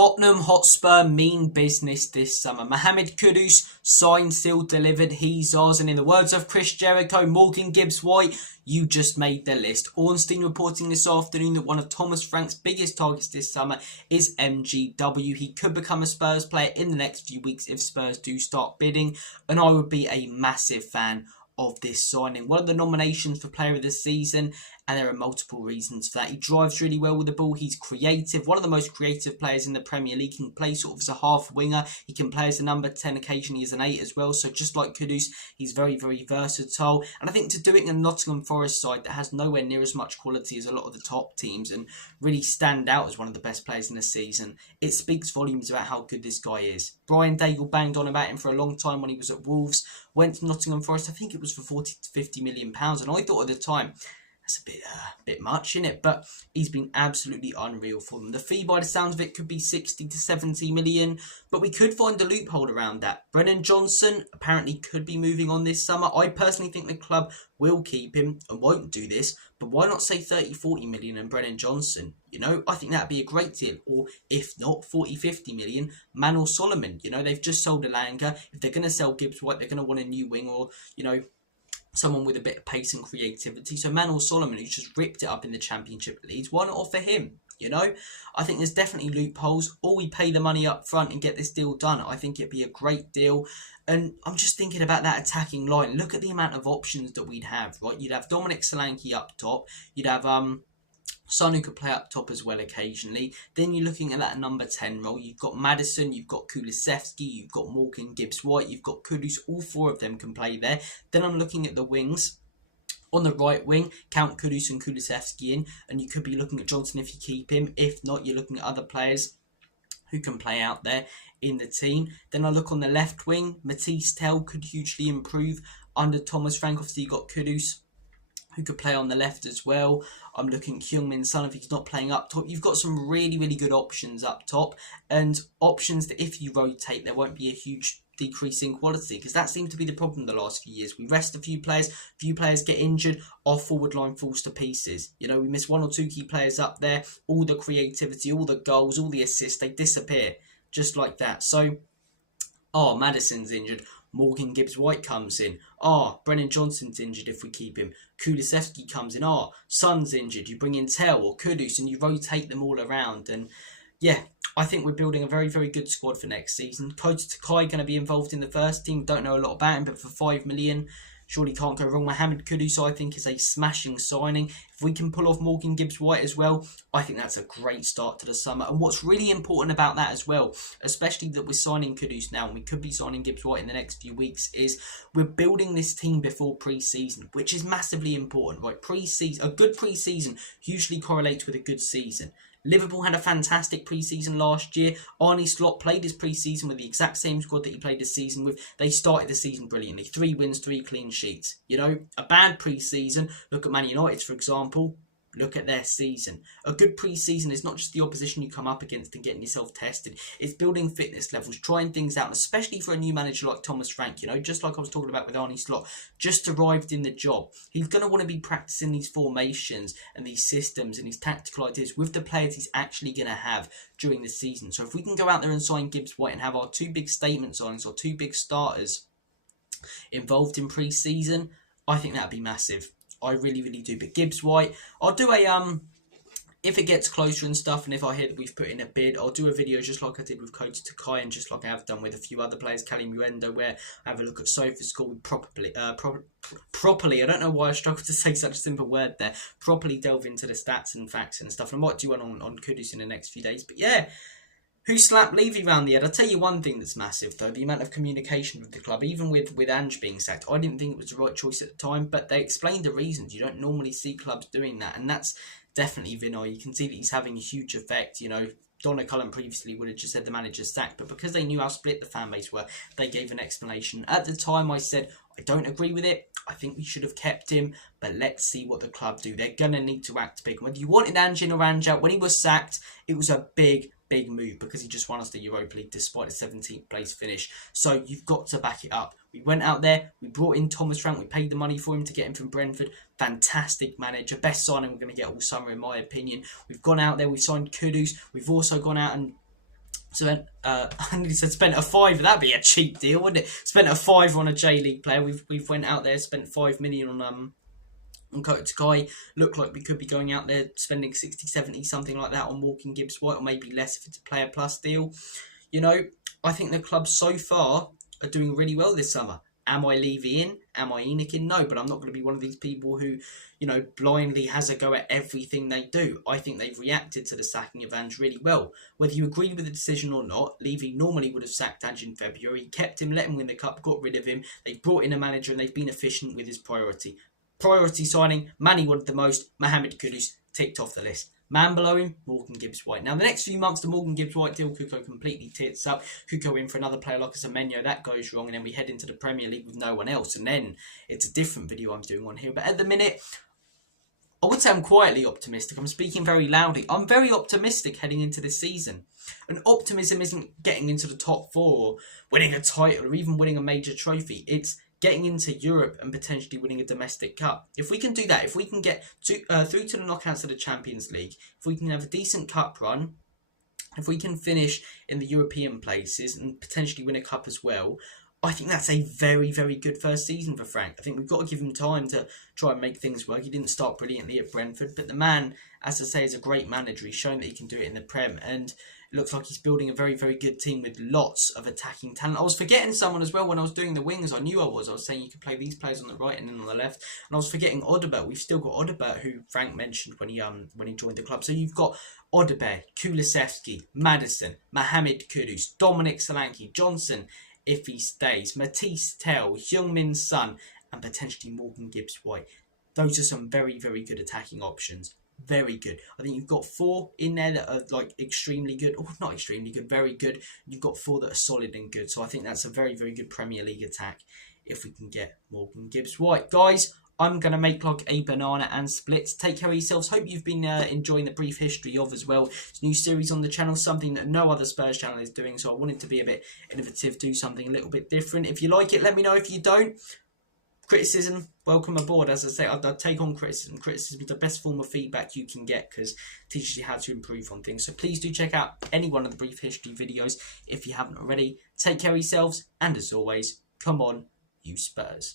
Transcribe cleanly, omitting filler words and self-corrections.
Tottenham Hotspur mean business this summer. Mohamed Kudus, signed, sealed, delivered, he's ours. And in the words of Chris Jericho, Morgan Gibbs-White, you just made the list. Ornstein reporting this afternoon that one of Thomas Frank's biggest targets this summer is MGW. He could become a Spurs player in the next few weeks if Spurs do start bidding. And I would be a massive fan of this signing. One of the nominations for player of the season, and there are multiple reasons for that. He drives really well with the ball. He's creative. One of the most creative players in the Premier League. He can play sort of as a half winger. He can play as a number 10, occasionally as an 8 as well. So just like Kudus, he's very, very versatile. And I think to do it in a Nottingham Forest side that has nowhere near as much quality as a lot of the top teams and really stand out as one of the best players in the season, it speaks volumes about how good this guy is. Brian Daigle banged on about him for a long time when he was at Wolves. Went to Nottingham Forest, I think it was for 40 to 50 million pounds. And I thought at the time, that's a bit much, isn't it? But he's been absolutely unreal for them. The fee, by the sounds of it, could be 60 to 70 million, but we could find a loophole around that. Brennan Johnson apparently could be moving on this summer. I personally think the club will keep him and won't do this, but why not say 30, 40 million and Brennan Johnson? You know, I think that'd be a great deal. Or if not, 40, 50 million, Manor Solomon. You know, they've just sold Alanga. If they're going to sell Gibbs-White, they're going to want a new wing or, you know, someone with a bit of pace and creativity. So Manor Solomon, who's just ripped it up in the Championship Leagues, why not offer him? You know, I think there's definitely loopholes. Or we pay the money up front and get this deal done. I think it'd be a great deal. And I'm just thinking about that attacking line. Look at the amount of options that we'd have, right? You'd have Dominic Solanke up top. You'd have Son, who could play up top as well occasionally. Then you're looking at that number 10 role. You've got Maddison, you've got Kulusevski, you've got Morgan Gibbs-White, you've got Kudus. All four of them can play there. Then I'm looking at the wings. On the right wing, count Kudus and Kulusevski in, and you could be looking at Johnson if you keep him. If not, you're looking at other players who can play out there in the team. Then I look on the left wing. Matisse Tell could hugely improve under Thomas Frank. Obviously, you've got Kudus, who could play on the left as well. I'm looking at Heung-min Son if he's not playing up top. You've got some really, really good options up top, and options that if you rotate, there won't be a huge decrease in quality, because that seemed to be the problem the last few years. We rest a few players get injured, our forward line falls to pieces. You know, we miss one or two key players up there, all the creativity, all the goals, all the assists, they disappear just like that. So, Maddison's injured. Morgan Gibbs-White comes in. Brennan Johnson's injured if we keep him. Kulusevski comes in. Son's injured. You bring in Tell or Kudus and you rotate them all around. And yeah, I think we're building a very, very good squad for next season. Kota Takai going to be involved in the first team. Don't know a lot about him, but for 5 million, surely can't go wrong. Mohamed Kudus, I think, is a smashing signing. If we can pull off Morgan Gibbs-White as well, I think that's a great start to the summer. And what's really important about that as well, especially that we're signing Kudus now, and we could be signing Gibbs-White in the next few weeks, is we're building this team before pre-season, which is massively important, right? A good pre-season usually correlates with a good season. Liverpool had a fantastic pre-season last year. Arne Slot played his pre-season with the exact same squad that he played this season with. They started the season brilliantly. 3 wins, 3 clean sheets. You know, a bad pre-season, look at Man United, for example. Look at their season. A good pre-season is not just the opposition you come up against and getting yourself tested. It's building fitness levels, trying things out, especially for a new manager like Thomas Frank, you know, just like I was talking about with Arne Slot, just arrived in the job. He's going to want to be practicing these formations and these systems and these tactical ideas with the players he's actually going to have during the season. So if we can go out there and sign Gibbs-White and have our 2 big statement signings or 2 big starters involved in pre-season, I think that'd be massive. I really, really do. But Gibbs-White, I'll do a, if it gets closer and stuff, and if I hear that we've put in a bid, I'll do a video just like I did with Kota Takai and just like I have done with a few other players, Cali Muendo, where I have a look at SofaScore properly. I don't know why I struggle to say such a simple word there. Properly delve into the stats and facts and stuff. And I might do one on Kudus in the next few days. But yeah, who slapped Levy round the head? I'll tell you one thing that's massive, though, the amount of communication with the club. Even with Ange being sacked, I didn't think it was the right choice at the time, but they explained the reasons. You don't normally see clubs doing that, and that's definitely Vinay. You can see that he's having a huge effect. You know, Donna Cullen previously would have just said the manager's sacked, but because they knew how split the fan base were, they gave an explanation. At the time, I said, I don't agree with it. I think we should have kept him, but let's see what the club do. They're going to need to act big. Whether you wanted Ange in or Ange out, when he was sacked, it was a big move because he just won us the Europa League despite a 17th place finish. So you've got to back it up. We went out there, we brought in Thomas Frank, we paid the money for him to get him from Brentford. Fantastic manager, best signing we're going to get all summer in my opinion. We've gone out there, we've signed Kudus, we've also gone out and Spent I nearly said spent a fiver. That'd be a cheap deal, wouldn't it? Spent a fiver on a J League player. We've went out there, spent 5 million on Kai. Look like we could be going out there spending 60, 70, something like that on Morgan Gibbs-White, or maybe less if it's a player plus deal. You know, I think the club so far are doing really well this summer. Am I Levy in? Am I Enoch in? No, but I'm not going to be one of these people who, blindly has a go at everything they do. I think they've reacted to the sacking of Ange really well. Whether you agree with the decision or not, Levy normally would have sacked Ange in February, kept him, let him win the cup, got rid of him. They've brought in a manager and they've been efficient with his priority. Priority signing, man he wanted the most, Mohamed Kudus, ticked off the list. Man below him, Morgan Gibbs-White. Now, the next few months, the Morgan Gibbs-White deal could go completely tits up. Could go in for another player like a Semenyo. That goes wrong, and then we head into the Premier League with no one else. And then it's a different video I'm doing on here. But at the minute, I would say I'm quietly optimistic. I'm speaking very loudly. I'm very optimistic heading into this season. And optimism isn't getting into the top four, or winning a title, or even winning a major trophy. It's getting into Europe and potentially winning a domestic cup. If we can do that, if we can get through to the knockouts of the Champions League, if we can have a decent cup run, if we can finish in the European places and potentially win a cup as well, I think that's a very, very good first season for Frank. I think we've got to give him time to try and make things work. He didn't start brilliantly at Brentford, but the man, as I say, is a great manager. He's shown that he can do it in the Prem, and it looks like he's building a very, very good team with lots of attacking talent. I was forgetting someone as well when I was doing the wings. I knew I was. I was saying you could play these players on the right and then on the left, and I was forgetting Odobert. We've still got Odobert, who Frank mentioned when he joined the club. So you've got Odobert, Kulusevski, Maddison, Mohamed Kudus, Dominic Solanke, Johnson, if he stays, Matisse Tell, Heung-min Son, and potentially Morgan Gibbs-White. Those are some very, very good attacking options. Very good. I think you've got 4 in there that are like extremely good, or not extremely good, very good. You've got 4 that are solid and good. So I think that's a very, very good Premier League attack if we can get Morgan Gibbs-White. Guys, I'm going to make like a banana and splits. Take care of yourselves. Hope you've been enjoying the brief history of as well. It's a new series on the channel, something that no other Spurs channel is doing. So I wanted to be a bit innovative, do something a little bit different. If you like it, let me know. If you don't, criticism, welcome aboard. As I say, I'd take on criticism. Criticism is the best form of feedback you can get because it teaches you how to improve on things. So please do check out any one of the brief history videos if you haven't already. Take care of yourselves, and as always, come on, you Spurs.